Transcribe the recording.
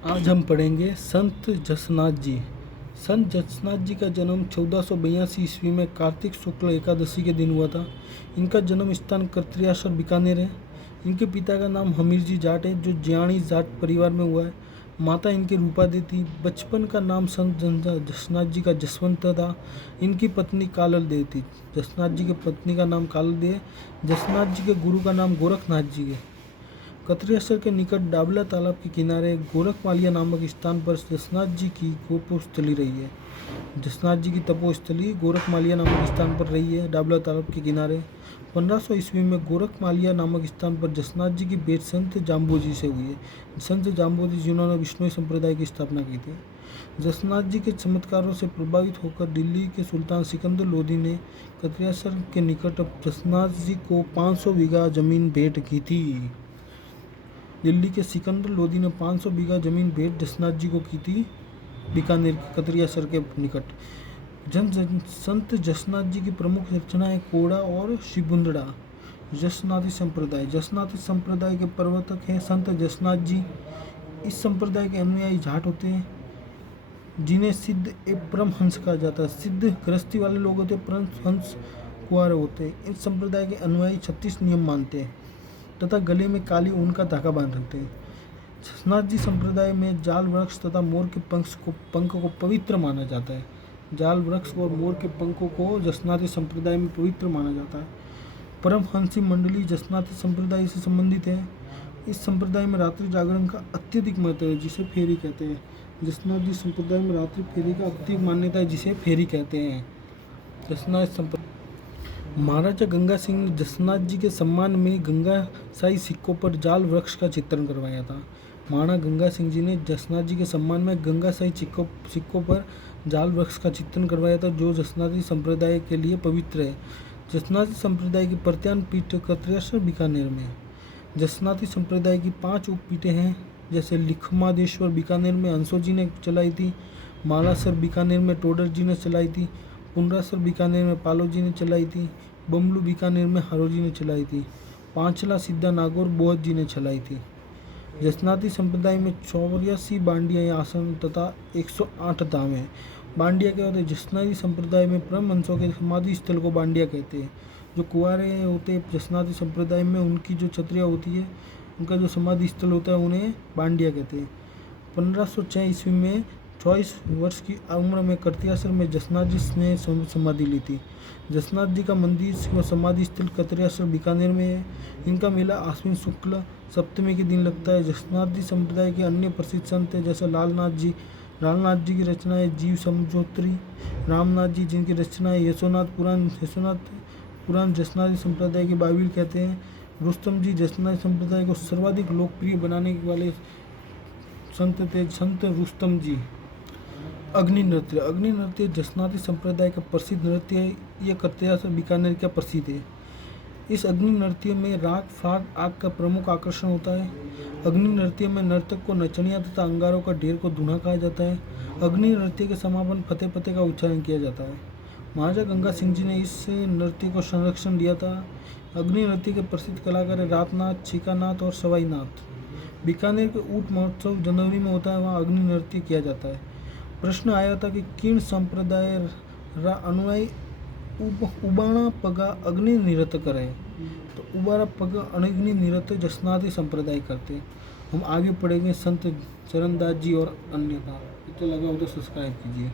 आज हम पढ़ेंगे संत जसनाथ जी। संत जसनाथ जी का जन्म 1482 ईस्वी में कार्तिक शुक्ल एकादशी के दिन हुआ था। इनका जन्म स्थान कर्त्रियासर बीकानेर है। इनके पिता का नाम हमीर जी जाट है, जो जियाणी जाट परिवार में हुआ है। माता इनकी रूपादे थी। बचपन का नाम संत जसनाथ जी का जसवंत था। इनकी पत्नी कालल देव थी। जसनाथ जी की पत्नी का नाम कालल देव है। जसनाथ जी के गुरु का नाम गोरखनाथ जी है। कतरियासर के निकट डाबला तालाब के किनारे गोरखमालिया नामक स्थान पर जसनाथ जी की तपोस्थली रही है। जसनाथ जी की तपोस्थली गोरखमालिया नामक स्थान पर रही है, डाबला तालाब के किनारे। 1500 ईस्वी में गोरखमालिया नामक स्थान पर जसनाथ जी की भेंट संत जाम्बोजी से हुई है। संत जाम्बोजी जिन्होंने विष्णु संप्रदाय की स्थापना की थी। जसनाथ जी के चमत्कारों से प्रभावित होकर दिल्ली के सुल्तान सिकंदर लोदी ने कतरियासर के निकट जसनाथ जी को 500 बीघा जमीन भेंट की थी। दिल्ली के सिकंदर लोदी ने 500 बीघा जमीन भेंट जसनाथ जी को की थी, बीकानेर के कतरियासर के निकट। संत जसनाथ जी की प्रमुख रचनाएं कोड़ा और शिबुंदड़ा। जसनाथी संप्रदाय के प्रवर्तक हैं संत जसनाथ जी। इस संप्रदाय के अनुयायी जाट होते हैं, जिन्हें सिद्ध एवं परमहंस कहा जाता है। सिद्ध गृहस्थी वाले लोग होते हैं, परमहंस कुंवारे होते हैं। इस संप्रदाय के अनुयायी 36 नियम मानते हैं तथा गले में काली ऊन का धागा बांध रखते हैं। जसनाथ जी संप्रदाय में जाल वृक्ष तथा मोर के पंख को पवित्र माना जाता है। जाल वृक्ष और मोर के पंखों को जसनाथी संप्रदाय में पवित्र माना जाता है। परमहंसी मंडली जसनाथी संप्रदाय से संबंधित है। इस संप्रदाय में रात्रि जागरण का अत्यधिक महत्व है, जिसे फेरी कहते हैं। जसनाथ जी संप्रदाय में रात्रि फेरी का अत्यधिक मान्यता है, जिसे फेरी कहते हैं। जसनाथ संप्रदाय महाराजा गंगा सिंह ने जसनाथ जी के सम्मान में गंगासाई सिक्कों पर जाल वृक्ष का चित्रण करवाया था। महाराणा गंगा सिंह जी ने जसनाथ जी के सम्मान में गंगासाई सिक्कों पर जाल वृक्ष का चित्रण करवाया था, जो जसनाथी संप्रदाय के लिए पवित्र है। जसनाथी संप्रदाय की प्रत्यान पीठ कतरियासर बीकानेर में है। जसनाथी संप्रदाय की 5 उपपीठें हैं, जैसे लिखमादेश्वर बीकानेर में हंसो जी ने चलाई थी, मालासर बीकानेर में टोडर जी ने चलाई थी, पुंडरासर बीकानेर में पालो जी ने चलाई थी, बमलू बीकानेर में हरो जी ने चलाई थी, पांचला सिद्धा नागौर बोहत जी ने चलाई थी। जसनाथी संप्रदाय में 84 बांडिया या आसन तथा 108 धाम हैं। बांडिया क्या होते हैं? जसनाथी संप्रदाय में परमहंसों के समाधि स्थल को बांडिया कहते हैं। जो कुंवारे होते हैं जसनाथी संप्रदाय में, उनकी जो छत्रियाँ होती है, उनका जो समाधि स्थल होता है, उन्हें बांडिया कहते हैं। 1506 ईस्वी में 24 वर्ष की उम्र में कतरियासर में जसनाथ जी ने समाधि ली थी। जसनाथ जी का मंदिर व समाधि स्थल कतरियासर बीकानेर में है। इनका मेला आश्विन शुक्ल सप्तमी के दिन लगता है। जसनाथ जी संप्रदाय के अन्य प्रसिद्ध संत हैं, जैसे लालनाथ जी की रचना है जीव समझोत्री, रामनाथ जी जिनकी रचना है यशोनाथ पुराण जसनाथी संप्रदाय की बाइबिल कहते हैं। रुस्तम जी जसनाथी संप्रदाय को सर्वाधिक लोकप्रिय बनाने वाले संत थे, संत रुस्तम जी। अग्नि नृत्य जसनाथी संप्रदाय का प्रसिद्ध नृत्य है। यह कतरियासर बीकानेर का प्रसिद्ध है। इस अग्नि नृत्य में राग फाग आग का प्रमुख आकर्षण होता है। अग्नि नृत्य में नर्तक को नचनिया तथा अंगारों का ढेर को धुना कहा जाता है। अग्नि नृत्य के समापन फतेह फतेह का उच्चारण किया जाता है। महाराजा गंगा सिंह जी ने इस नृत्य को संरक्षण दिया था। अग्नि नृत्य के प्रसिद्ध कलाकार है रातनाथ, छिकानाथ और सवाईनाथ। बीकानेर के ऊंट महोत्सव जनवरी में होता है, वहाँ अग्नि नृत्य किया जाता है। प्रश्न आया था कि किन संप्रदाय अनुयायी उबाणा पगा अग्नि निरत करें, तो उबारा पगा अग्नि निरत जसनाथी संप्रदाय करते हैं। हम आगे पढ़ेंगे संत चरणदास जी और अन्य का। तो लगा हो तो सब्सक्राइब कीजिए।